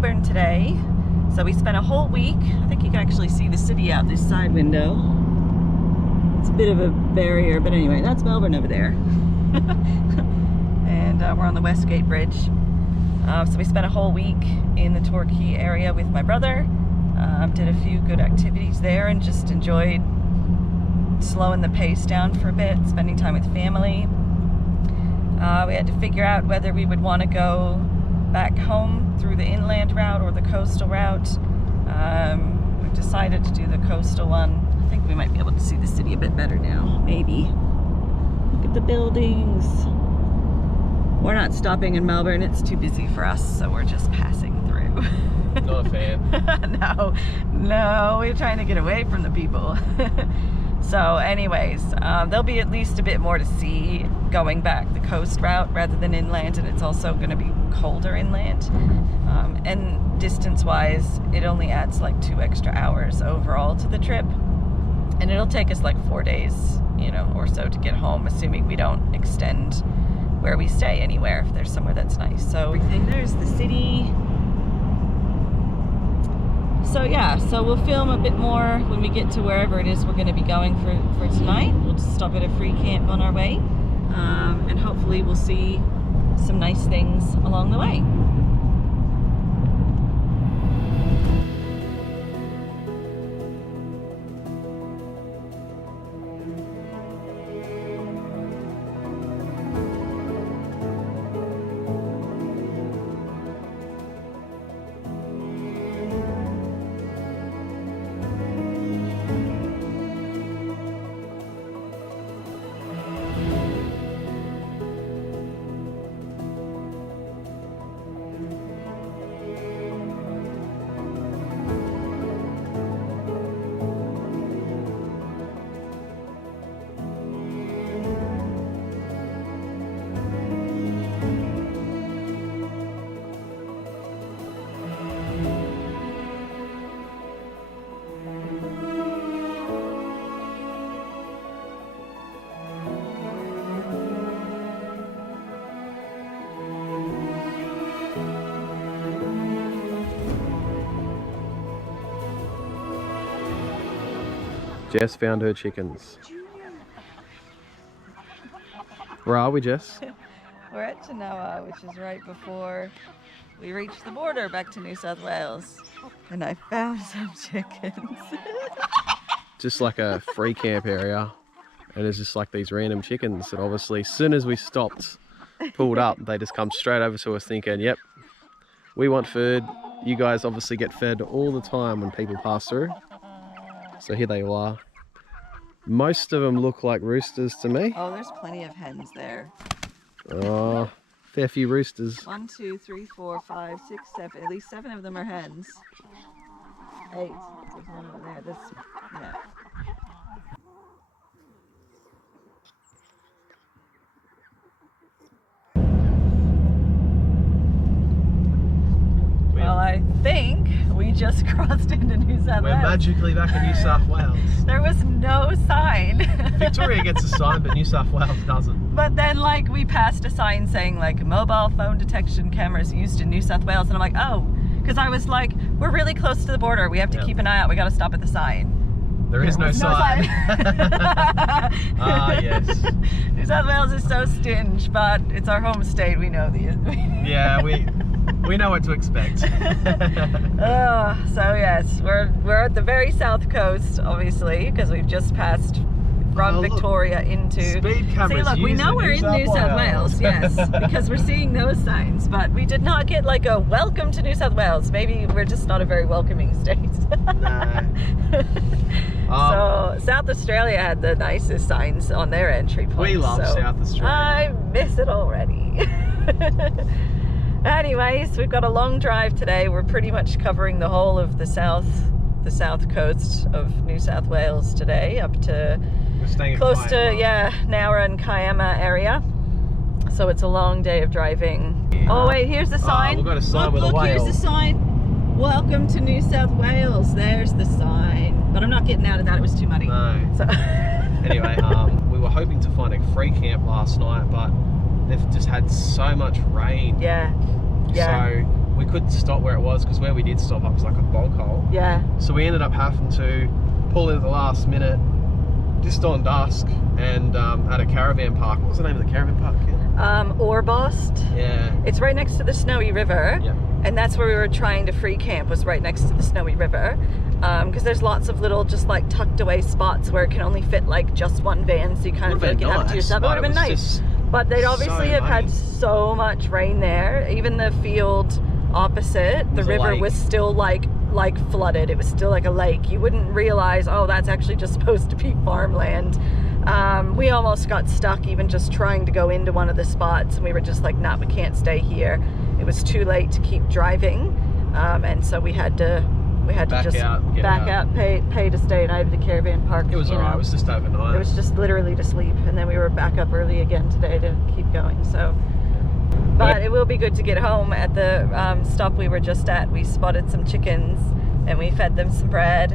Melbourne today. So we spent a whole week. I think you can actually see the city out this side window. It's a bit of a barrier, but anyway, that's Melbourne over there. And we're on the Westgate Bridge. So we spent a whole week in the Torquay area with my brother. Did a few good activities there and just enjoyed slowing the pace down for a bit, spending time with family. We had to figure out whether we would want to go back home through the inland route or the coastal route. We've decided to do the coastal one. I think we might be able to see the city a bit better now, maybe. Look at the buildings. We're not stopping in Melbourne, it's too busy for us, so we're just passing through. Not a fan. No, we're trying to get away from the people. So anyways, there'll be at least a bit more to see going back the coast route rather than inland, and it's also going to be colder inland. And distance-wise, it only adds like 2 extra hours overall to the trip. And it'll take us like 4 days, you know, or so to get home, assuming we don't extend where we stay anywhere, if there's somewhere that's nice. So everything, there's the city. So yeah, so we'll film a bit more when we get to wherever it is we're going to be going for tonight. We'll just stop at a free camp on our way, and hopefully we'll see some nice things along the way. Jess found her chickens. Where are we, Jess? We're at Kiama, which is right before we reach the border back to New South Wales. And I found some chickens. Just like a free camp area. And there's just like these random chickens that obviously, as soon as we stopped, pulled up, they just come straight over to us thinking, yep, we want food. You guys obviously get fed all the time when people pass through. So here they all are. Most of them look like roosters to me. Oh, there's plenty of hens there. Oh, fair few roosters. 1, 2, 3, 4, 5, 6, 7. At least 7 of them are hens. 8. There's one over there. This, yeah. Well, I think we just crossed into New South Wales. We're magically back in New South Wales. There was no sign. Victoria gets a sign, but New South Wales doesn't. But then, like, we passed a sign saying, like, mobile phone detection cameras used in New South Wales. And I'm like, oh, because I was like, we're really close to the border. We have to keep an eye out. We got to stop at the sign. There is no sign. Ah, yes. New South Wales is so stingy, but it's our home state. We know the. Yeah, we know what to expect. So yes, we're at the very south coast, obviously, because we've just passed from Victoria into. Speed cameras. See, look, we know we're in New South Wales, yes, because we're seeing those signs, but we did not get like a welcome to New South Wales. Maybe we're just not a very welcoming state. No. So South Australia had the nicest signs on their entry points. We love South Australia. I miss it already. Anyways, we've got a long drive today. We're pretty much covering the whole of the south coast of New South Wales today, up to close to Nowra and Kiama area. So it's a long day of driving. Yeah. Oh wait, here's the sign. We've got a sign with a whale. Here's the sign. Welcome to New South Wales. There's the sign. But I'm not getting out of that. It was too muddy. No. So anyway, we were hoping to find a free camp last night, but they've just had so much rain. Yeah. So we couldn't stop where it was because where we did stop up was like a bog hole. Yeah. So we ended up having to pull in at the last minute, just on dusk, and at a caravan park. What was the name of the caravan park again? Orbost. Yeah. It's right next to the Snowy River. Yep. And that's where we were trying to free camp, was right next to the Snowy River. Because there's lots of little just like tucked away spots where it can only fit like just one van, so you kind of feel like you have it to yourself. It would have been nice. But they'd obviously have had so much rain there. Even the field opposite, the river was still like flooded. It was still like a lake. You wouldn't realize, oh, that's actually just supposed to be farmland. We almost got stuck even just trying to go into one of the spots, and we were just like, nah, we can't stay here. It was too late to keep driving, and so we had to back out, pay to stay at either the caravan park. It was alright. It was just overnight. It was just literally to sleep, and then we were back up early again today to keep going. So, but it will be good to get home. At the stop we were just at, we spotted some chickens, and we fed them some bread,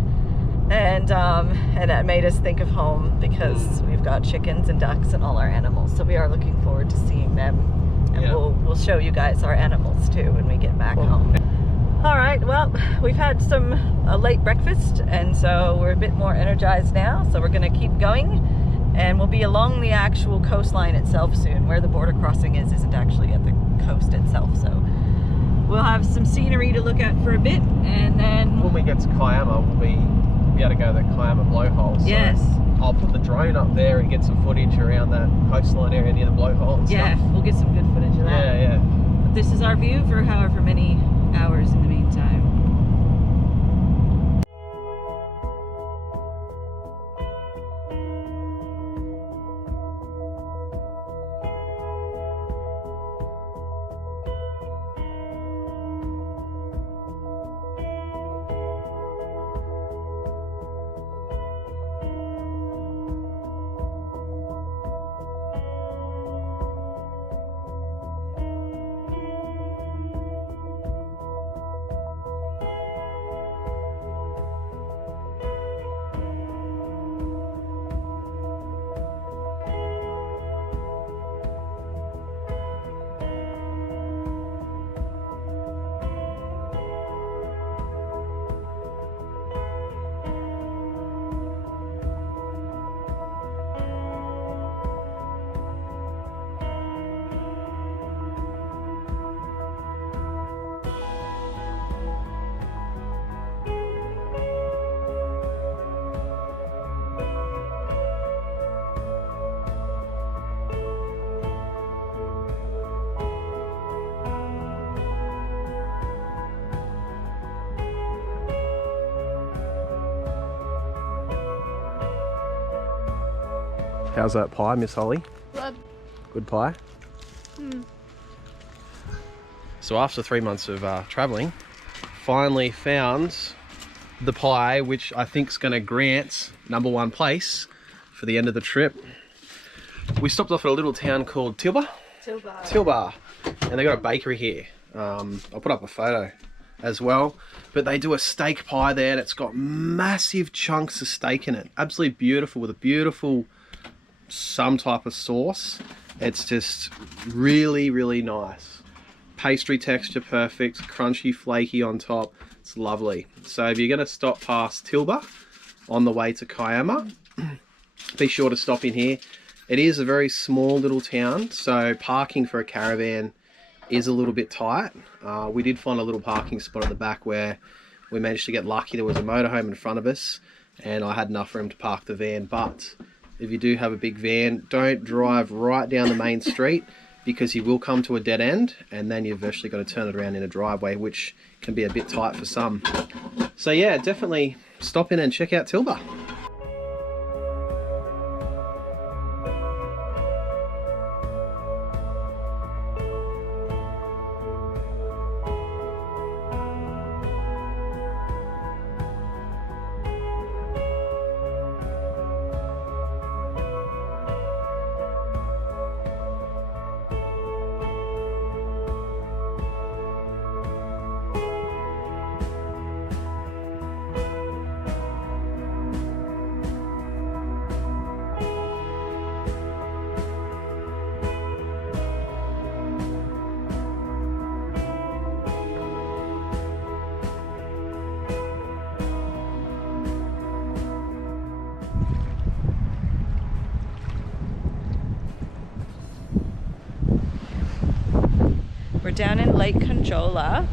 and that made us think of home, because we've got chickens and ducks and all our animals. So we are looking forward to seeing them, and we'll show you guys our animals too when we get back home. All right, well, we've had a late breakfast, and so we're a bit more energized now, so we're gonna keep going, and we'll be along the actual coastline itself soon. Where the border crossing isn't actually at the coast itself, so we'll have some scenery to look at for a bit, and then when we get to Kiama, we'll be able to go to the Kiama blowhole. So yes. I'll put the drone up there and get some footage around that coastline area near the blowhole and stuff. We'll get some good footage of that. Yeah. But this is our view for however many hours in the meantime. How's that pie, Miss Holly? Good. Good pie? So after 3 months of travelling, finally found the pie which I think is going to grant #1 place for the end of the trip. We stopped off at a little town called Tilba, and they got a bakery here. I'll put up a photo as well, but they do a steak pie there, and it's got massive chunks of steak in it. Absolutely beautiful, with a beautiful some type of sauce. It's just really, really nice. Pastry texture perfect, crunchy, flaky on top. It's lovely. So if you're going to stop past Tilba on the way to Kiama, be sure to stop in here. It is a very small little town, so parking for a caravan is a little bit tight. We did find a little parking spot at the back where we managed to get lucky. There was a motorhome in front of us, and I had enough room to park the van. But if you do have a big van, don't drive right down the main street, because you will come to a dead end, and then you've actually got to turn it around in a driveway, which can be a bit tight for some. So yeah, definitely stop in and check out Tilba. down in Lake Conjola,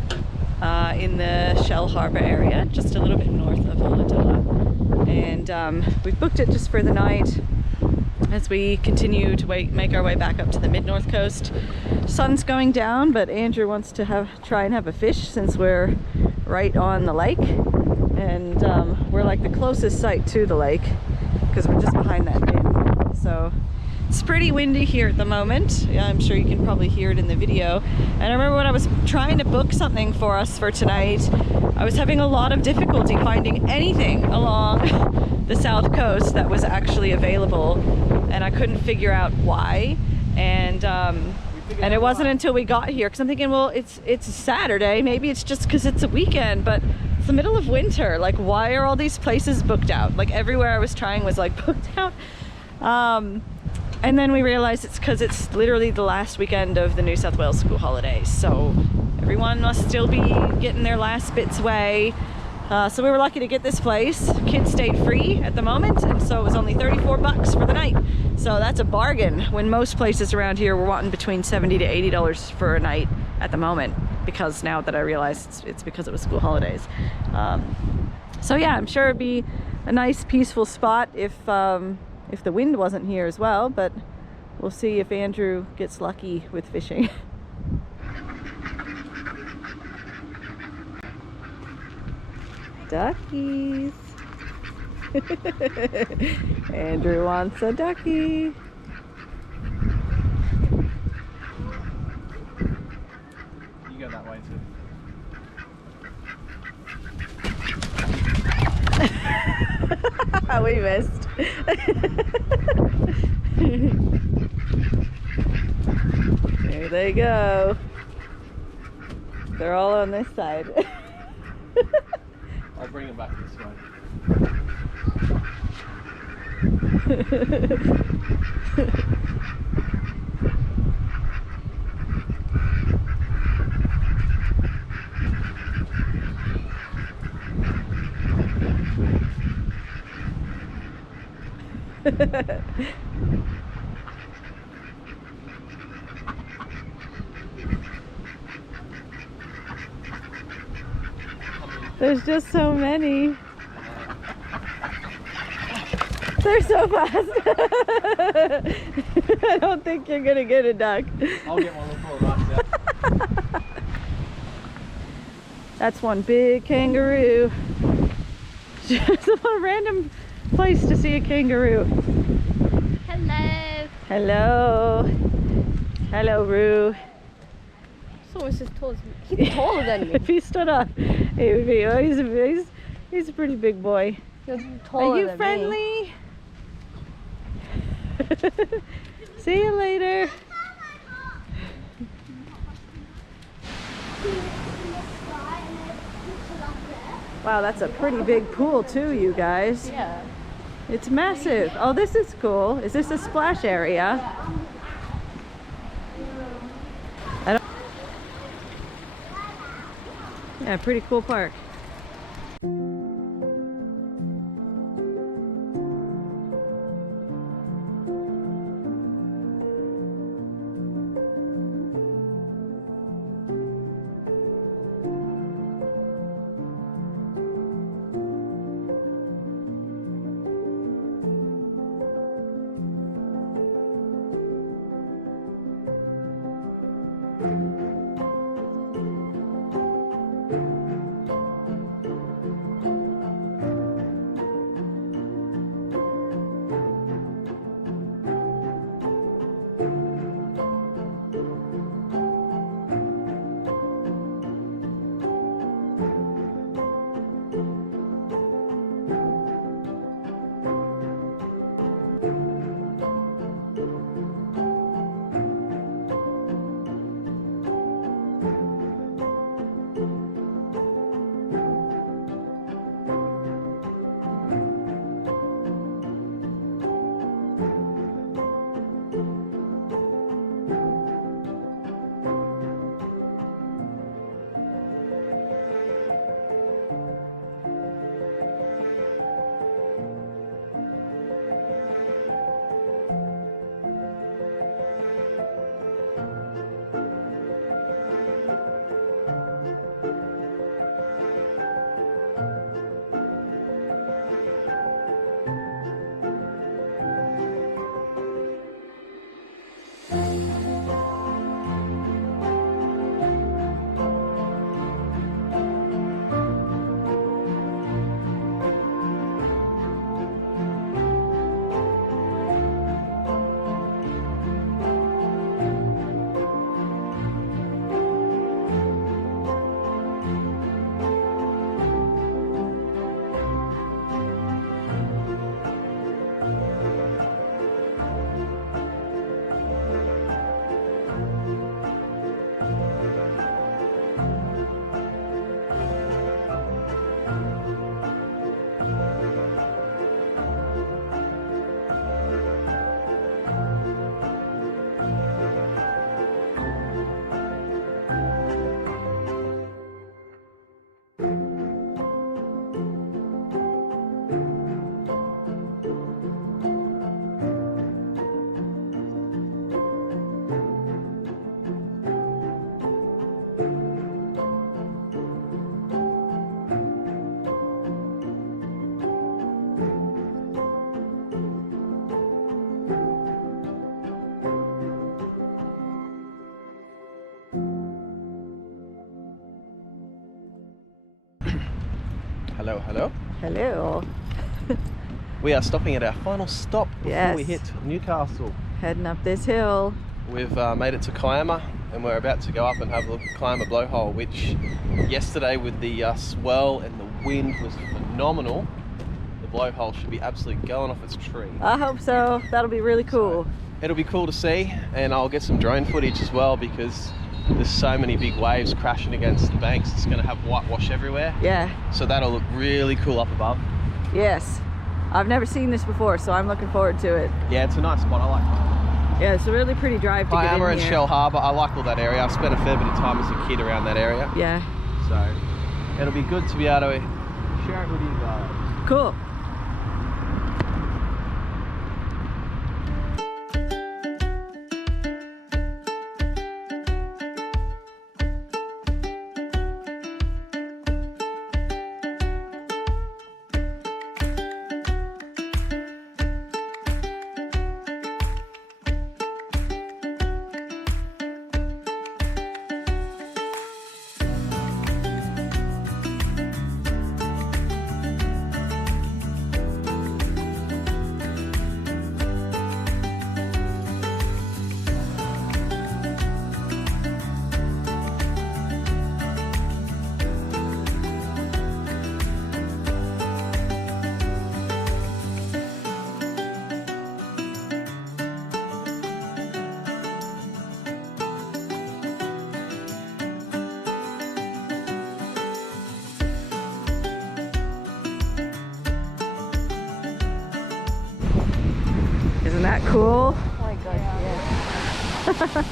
in the Shell Harbour area, just a little bit north of Ulladulla. And we've booked it just for the night as we continue to make our way back up to the mid-north coast. Sun's going down, but Andrew wants to try and have a fish since we're right on the lake. And we're like the closest site to the lake because we're just behind that bin. So it's pretty windy here at the moment. I'm sure you can probably hear it in the video. And I remember when I was trying to book something for us for tonight, I was having a lot of difficulty finding anything along the south coast that was actually available, and I couldn't figure out why. And it wasn't until we got here, because I'm thinking, well, it's Saturday, maybe it's just because it's a weekend, but it's the middle of winter. Like, why are all these places booked out? Like, everywhere I was trying was like booked out. And then we realized it's because it's literally the last weekend of the New South Wales school holidays. So everyone must still be getting their last bits away. So we were lucky to get this place. Kids stayed free at the moment, and so it was only 34 bucks for the night. So that's a bargain when most places around here were wanting between $70 to $80 for a night at the moment, because now that I realize it's because it was school holidays. So yeah, I'm sure it'd be a nice peaceful spot if the wind wasn't here as well, but we'll see if Andrew gets lucky with fishing. Duckies. Andrew wants a ducky. You go that way too. We missed. There they go. They're all on this side. I'll bring them back this way. There's just so many. They're so fast. I don't think you're gonna get a duck. I'll get one before it runs out. That's one big kangaroo. Just a random place to see a kangaroo. Hello. Hello. Hello, Roo. It's almost as tall as me. He's taller than me. If he stood up, he would be. Oh, he's a pretty big boy. You're taller Are you than friendly? See you later. Wow, that's a pretty big pool too, you guys. me. Yeah. It's massive. Oh, this is cool. Is this a splash area? Yeah, pretty cool park. Hello, hello. Hello. We are stopping at our final stop before we Yes. hit Newcastle. Heading up this hill. We've made it to Kiama and we're about to go up and have a look at Kiama blowhole, which yesterday with the swell and the wind was phenomenal. The blowhole should be absolutely going off its tree. I hope so. That'll be really cool. So, it'll be cool to see, and I'll get some drone footage as well because there's so many big waves crashing against the banks. It's going to have whitewash everywhere. Yeah. So that'll look really cool up above. Yes. I've never seen this before, so I'm looking forward to it. Yeah, it's a nice spot. I like it. Yeah, it's a really pretty drive to get in Kiama and here. Shell Harbour, I like all that area. I've spent a fair bit of time as a kid around that area. Yeah. So it'll be good to be able to share it with you guys. Cool. Isn't that cool? Oh my god, yeah.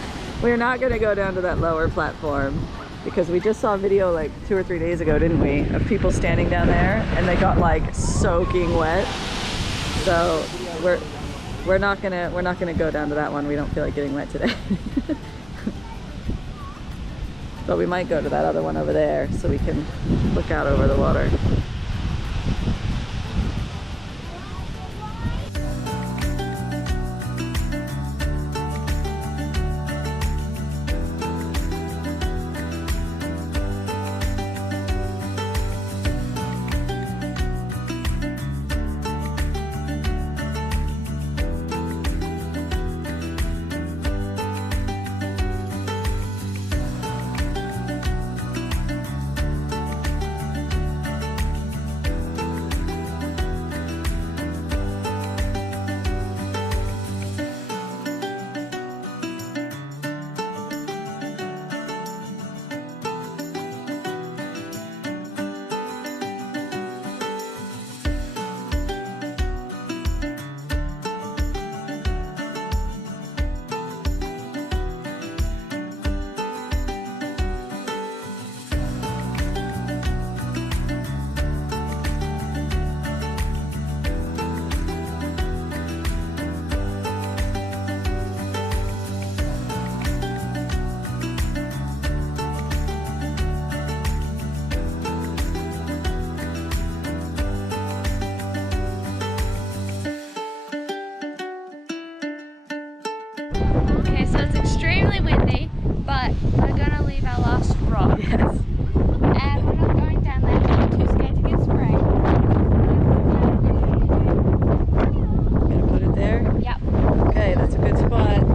We're not going to go down to that lower platform because we just saw a video like 2 or 3 days ago, didn't we, of people standing down there and they got like soaking wet. So we're not gonna go down to that one. We don't feel like getting wet today. But we might go to that other one over there so we can look out over the water. Okay, so it's extremely windy, but we're gonna leave our last rock. Yes. And we're not going down there because we're too scared to get sprayed. Gonna put it there? Yep. Okay, that's a good spot.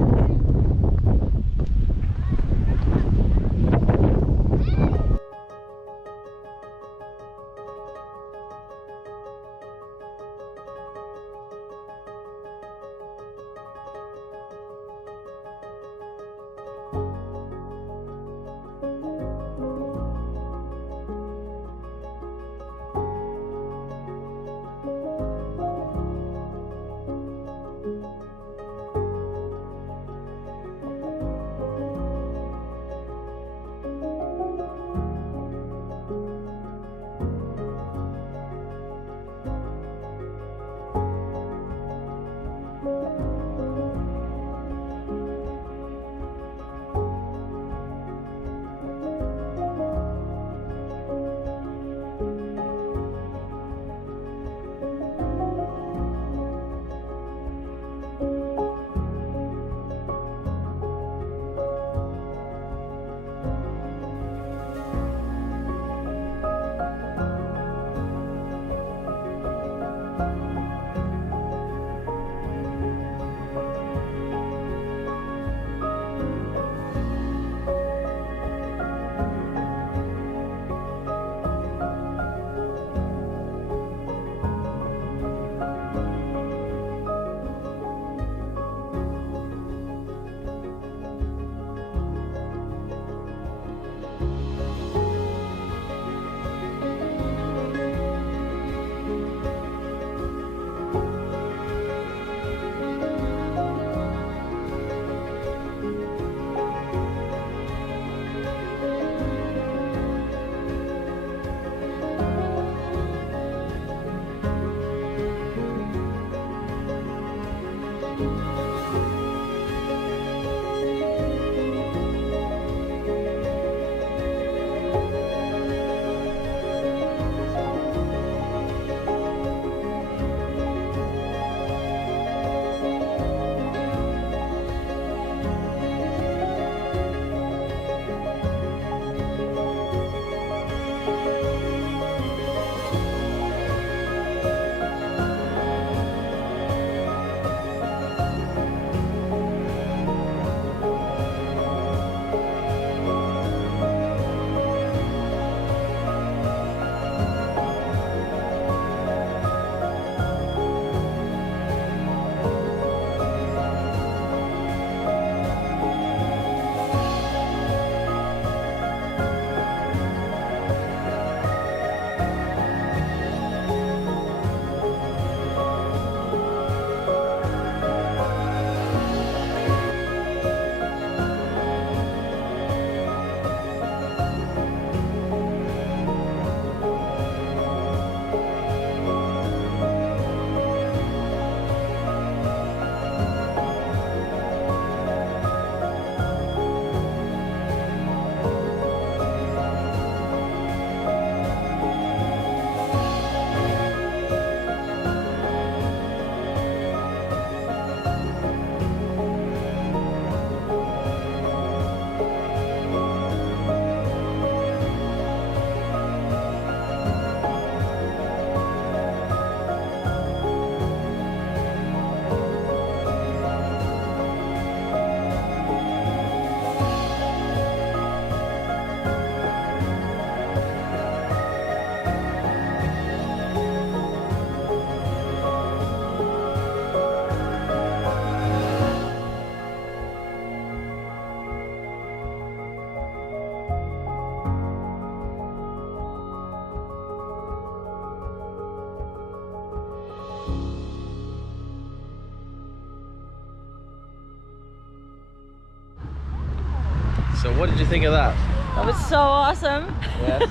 what did you think of that? That was so awesome. Yes.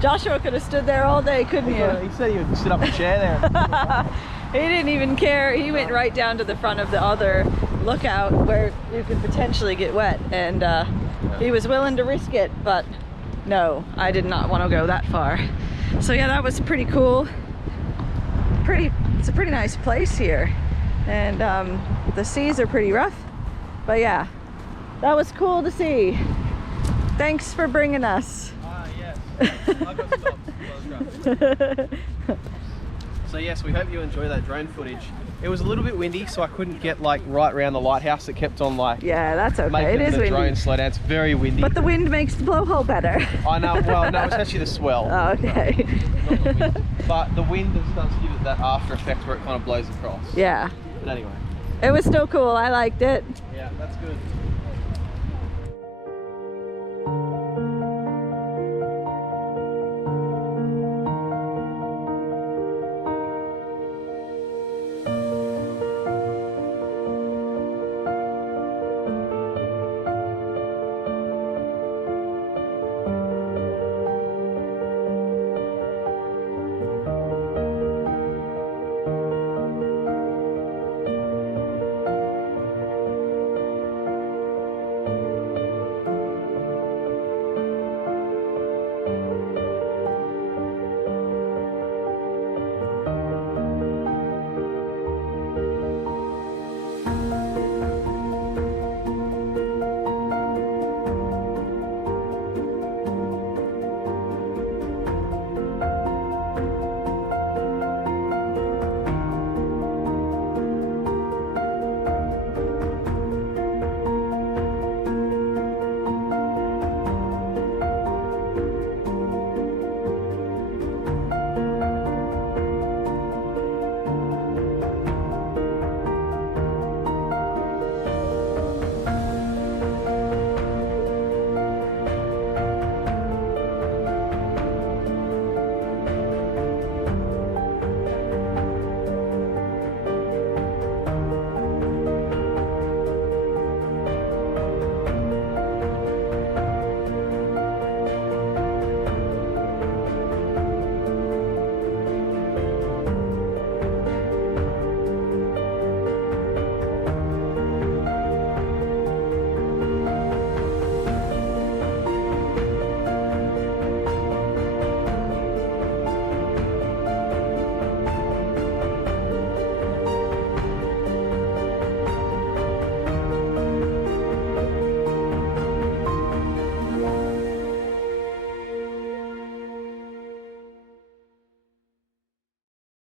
Joshua could have stood there all day, couldn't you? He said he would sit up a chair there. He didn't even care. He went right down to the front of the other lookout where you could potentially get wet, and he was willing to risk it, but no, I did not want to go that far. So yeah, that was pretty cool. It's a pretty nice place here, and the seas are pretty rough, but yeah, that was cool to see. Thanks for bringing us. Yes. I got stopped. So yes, we hope you enjoy that drone footage. It was a little bit windy, so I couldn't get like right around the lighthouse. It kept on like Yeah, that's okay. making It is the windy. drone slow down. It's very windy. But the wind makes the blowhole better. I know. Well, no, it's actually the swell. Oh, okay. Not the wind. But the wind does give it that after effect where it kind of blows across. Yeah. But anyway. It was still cool. I liked it. Yeah, that's good.